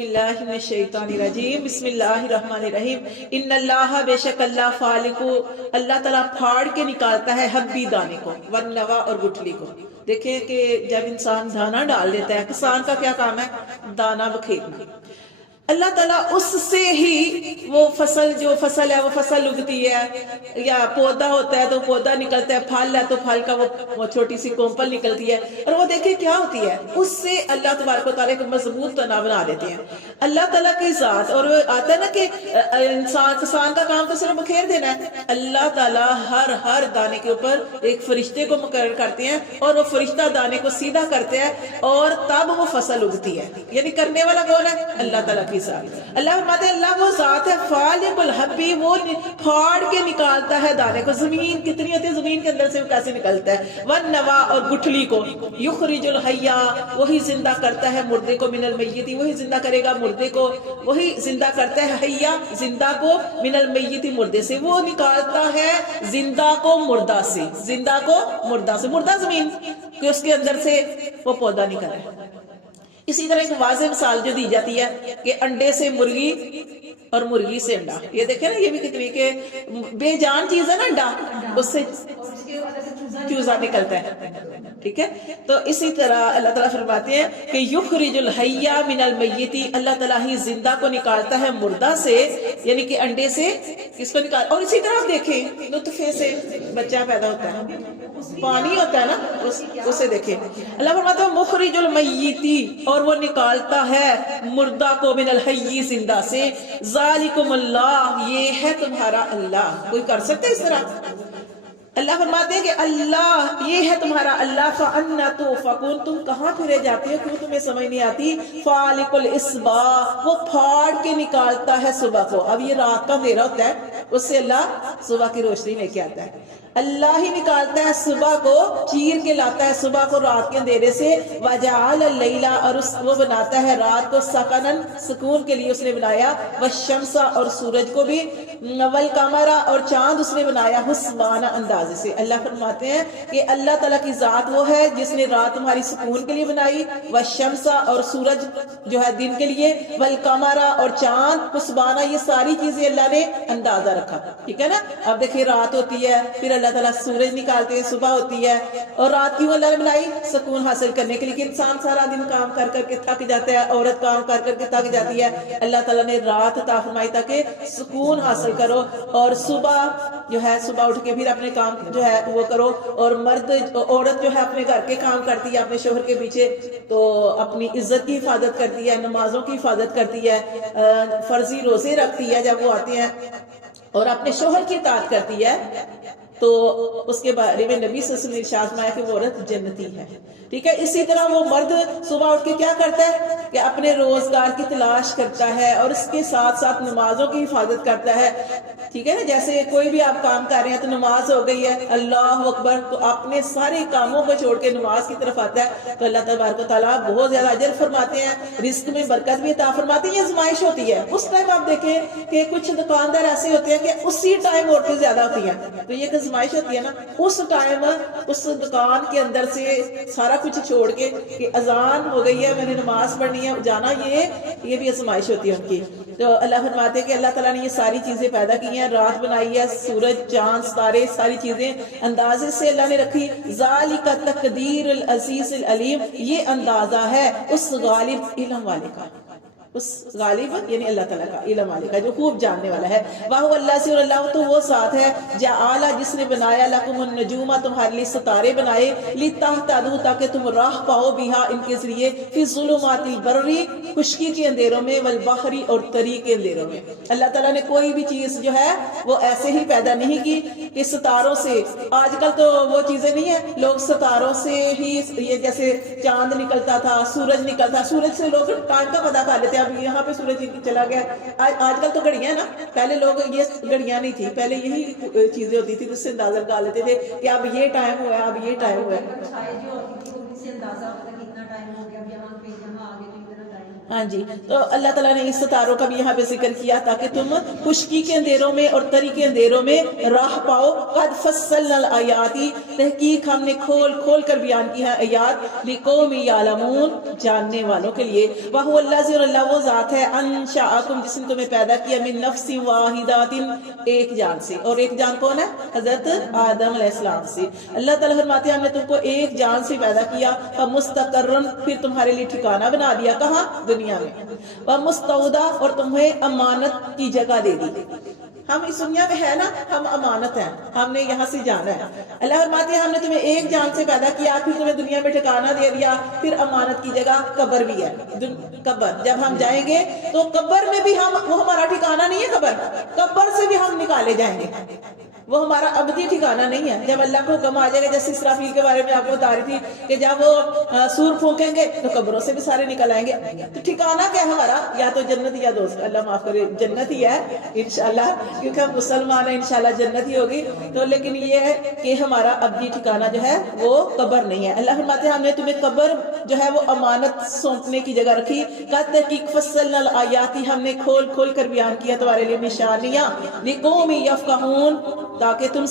اللہ من الشیطان الرجیم بسم اللہ الرحمن الرحیم ان اللہ بے شک اللہ فالق اللہ تعالیٰ پھاڑ کے نکالتا ہے حبی دانے کو والنوا اور گٹھلی کو. دیکھیں کہ جب انسان دانا ڈال دیتا ہے، کسان کا کیا کام ہے؟ دانا بکھیرنا. اللہ تعالیٰ اس سے ہی وہ فصل جو فصل ہے وہ فصل اگتی ہے، یا پودا ہوتا ہے تو پودا نکلتا ہے، پھل ہے تو پھل کا وہ چھوٹی سی کومپل نکلتی ہے، اور وہ دیکھیں کیا ہوتی ہے، اس سے اللہ تبارک و تعالیٰ کو مضبوط تنا بنا دیتے ہیں. اللہ تعالیٰ کی ذات. اور وہ آتا ہے نا کہ کسان کا کام تو صرف بکھیر دینا ہے. اللہ تعالیٰ ہر دانے کے اوپر ایک فرشتے کو مقرر کرتے ہیں، اور وہ فرشتہ دانے کو سیدھا کرتے ہیں، اور تب وہ فصل اگتی ہے. یعنی کرنے والا کون ہے؟ اللہ تعالیٰ کی ذات. اللہ فرماتے ہیں اللہ وہ ذات ہے فالق الحبی، وہ پھاڑ کے نکالتا ہے دانے کو. زمین کتنی ہوتی ہے، زمین کے اندر سے وہ کیسے نکلتا ہے. والنوا اور گٹھلی کو. یخرج الحیا، وہی زندہ کرتا ہے مردے کو، من المیت، وہی زندہ کرے گا مردے کو، وہی زندہ کرتا ہے حیا زندہ کو، من المیت مردے سے. وہ نکالتا ہے زندہ کو مردہ سے، زندہ کو مردہ سے. مردہ زمین کہ اس کے اندر سے وہ پودا نکلا ہے. اسی طرح ایک واضح مثال جو دی جاتی ہے کہ انڈے سے مرغی اور مرغی سے انڈا. یہ دیکھیں نا، یہ بھی کتنی کہ بے جان چیز ہے نا انڈا، اس سے چوزا نکلتا ہے. ٹھیک ہے، تو اسی طرح اللہ تعالیٰ فرماتے ہیں کہ یخرج الحی من المیت، اللہ تعالیٰ ہی زندہ کو نکالتا ہے مردہ سے، یعنی کہ انڈے سے کس کو نکال. اور اسی طرح آپ دیکھیں نطفے سے بچہ پیدا ہوتا ہے، پانی ہوتا ہے نا، اسے دیکھیں. اللہ فرماتا ہے مخرج المیتی، اور وہ نکالتا ہے مردہ کو، من الحی زندہ سے. ذالکم اللہ، یہ ہے تمہارا اللہ. کوئی کر سکتا ہے اس طرح؟ اللہ فرماتے ہیں کہ اللہ یہ ہے تمہارا اللہ. فَأَنَّا تُؤْفَكُونَ، تم کہاں پھرے جاتے ہو، کیوں تمہیں سمجھ نہیں آتی. فَالِقُ الْإِصْبَاحِ، وہ پھاڑ کے نکالتا ہے صبح کو. اب یہ رات کا اندھیرا ہوتا ہے، اس سے اللہ صبح کی روشنی لے کے آتا ہے. اللہ ہی نکالتا ہے صبح کو، چیر کے لاتا ہے صبح کو رات کے اندھیرے سے. وَجَعَلَ اللَّيْلَ، اور وہ بناتا ہے رات کو، سَكَنًا، سکون کے لیے اس نے بنایا. وَالشَّمْسَ، اور سورج کو بھی. وَالْقَمَرَ، اور چاند اس نے بنایا. حُسْبَانًا، اندازے سے. اللہ فرماتے ہیں کہ اللہ تعالیٰ کی ذات وہ ہے جس نے رات تمہاری سکون کے لیے بنائی. وَالشَّمْسَ، اور سورج جو ہے دن کے لیے. وَالْقَمَرَ، اور چاند. حُسْبَانًا، یہ ساری چیزیں اللہ نے اندازہ رکھا. ٹھیک ہے نا. اب دیکھیں رات ہوتی ہے، پھر اللہ تعالیٰ سورج نکالتے ہیں، صبح ہوتی ہے. اور رات کیوں اللہ نے بنائی؟ سکون حاصل کرنے کے لیے، کہ انسان سارا دن کام کر کر کے تھک جاتا ہے، عورت کام کر کر کے تھک جاتی ہے. اللہ تعالیٰ نے رات عطا فرمائی تاکہ سکون حاصل کرو، اور صبح جو ہے صبح اٹھ کے پھر اپنے کام جو ہے وہ کرو. اور عورت جو ہے اپنے گھر کے کام کرتی ہے اپنے شوہر کے پیچھے، تو اپنی عزت کی حفاظت کرتی ہے، نمازوں کی حفاظت کرتی ہے، فرضی روزے رکھتی ہے جب وہ آتے ہیں، اور اپنے شوہر کی اطاعت کرتی ہے. تو اس کے بارے میں نبی صلی اللہ علیہ وسلم نے ارشاد فرمایا کہ وہ عورت جنتی ہے. ٹھیک ہے. اسی طرح وہ مرد صبح اٹھ کے کیا کرتا ہے کہ اپنے روزگار کی تلاش کرتا ہے، اور اس کے ساتھ ساتھ نمازوں کی حفاظت کرتا ہے. ٹھیک ہے نا. جیسے کوئی بھی آپ کام کر رہے ہیں تو نماز ہو گئی ہے، اللہ اکبر، تو اپنے سارے کاموں کو چھوڑ کے نماز کی طرف آتا ہے، تو اللہ تبارک و تعالیٰ بہت زیادہ اجر فرماتے ہیں، رزق میں برکت بھی عطا فرماتے ہیں. یہ آزمائش ہوتی ہے. اس ٹائم آپ دیکھیں کہ کچھ دکاندار ایسے ہوتے ہیں کہ اسی ٹائم عورتیں زیادہ ہوتی ہیں، تو یہ آزمائش ہوتی ہے نا. اس ٹائم اس دکان کے اندر سے سارا کچھ چھوڑ کے کہ اذان ہو گئی ہے، میں نے نماز پڑھنی ہے، جانا. یہ بھی آزمائش ہوتی ہے ان کی. تو اللہ فرماتے ہیں کہ اللہ تعالیٰ نے یہ ساری چیزیں پیدا کی ہیں، رات بنائی ہے، سورج، چاند، ستارے، ساری چیزیں اندازے سے اللہ نے رکھی. ذالک تقدیر العزیز العلیم، یہ اندازہ ہے اس غالب علم والے کا، اس غالب یعنی اللہ تعالیٰ کا، علم والے کا، جو خوب جاننے والا ہے. واہ اللہ سے، اور اللہ تو وہ ذات ہے جعل، جس نے بنایا لکم النجوم، تمہارے لیے ستارے بنائے، لتہتدوا، تاکہ تم راہ پاؤ، بہا، ان کے ذریعے، فی ظلمات البر، خشکی کے اندھیروں میں، والبحر، اور تری کے اندھیروں میں. اللہ تعالیٰ نے کوئی بھی چیز جو ہے وہ ایسے ہی پیدا نہیں کی کہ ستاروں سے. آج کل تو وہ چیزیں نہیں ہیں، لوگ ستاروں سے ہی، یہ جیسے چاند نکلتا تھا، سورج نکلتا، سورج سے لوگ ٹائم کا پتہ کر لیتے ہیں. اب یہاں پہ سورج چلا گیا. آج کل تو گھڑیاں نا، پہلے لوگ یہ گھڑیاں نہیں تھی، پہلے یہی چیزیں ہوتی تھی جس سے اندازہ لگا لیتے تھے کہ اب یہ ٹائم ہوا ہے، اب یہ ٹائم ہوا ہے. ہاں جی، تو اللہ تعالیٰ نے اس ستاروں کا بھی یہاں پہ ذکر کیا تاکہ تم خشکی کے اندھیروں میں اور تری کے اندھیروں میں راہ پاؤ. قد فصلنا الآیات، تحقیق ہم نے کھول کھول کر بیان کی ہے آیات، لقوم یعلمون، جاننے والوں کے لیے. وہو اللہ، اور اللہ وہ ذات ہے، انشأکم، جس نے تمہیں پیدا کیا، من نفس واحدۃ، ایک جان سے. اور ایک جان کون ہے؟ حضرت آدم علیہ السلام سے. اللہ تعالیٰ فرماتے ہیں ہم نے تم کو ایک جان سے پیدا کیا، فمستقرن، پھر تمہارے لیے ٹھکانہ بنا دیا. کہاں؟ دنیا میں. ومستودع، اور تمہیں امانت کی جگہ دے دی. ہم اس دنیا میں ہے نا، ہم امانت ہیں، ہم نے یہاں سے جانا ہے. اللہ فرماتے ہیں ہم نے تمہیں ایک جان سے پیدا کیا، پھر تمہیں دنیا میں ٹھکانہ دے دیا. پھر امانت کی جگہ قبر بھی ہے. قبر جب ہم جائیں گے تو قبر میں بھی ہم، وہ ہمارا ٹھکانہ نہیں ہے، قبر سے بھی ہم نکالے جائیں گے. وہ ہمارا ابدی ٹھکانہ نہیں ہے. جب اللہ کو حکم آ جائے گا، جیسے اسرافیل کے بارے میں آپ کو بتا رہی تھی کہ جب وہ سور پھونکیں گے تو قبروں سے بھی سارے نکل آئیں گے. تو ٹھکانہ کیا ہے ہمارا؟ یا تو جنت یا دوست، اللہ معاف کرے، جنت ہی ہے انشاءاللہ، کیونکہ ہم مسلمان ہیں، انشاءاللہ جنت ہی ہوگی. تو لیکن یہ ہے کہ ہمارا ابدی ٹھکانہ جو ہے وہ قبر نہیں ہے. اللہ فرماتے ہیں ہم نے تمہیں قبر جو ہے وہ امانت سونپنے کی جگہ رکھی. قد تحقیق فصلنا الآیات، ہم نے کھول کھول کر بیان کیا تمہارے لیے نشانیاں، لقوم یفقہون، تاکہ تم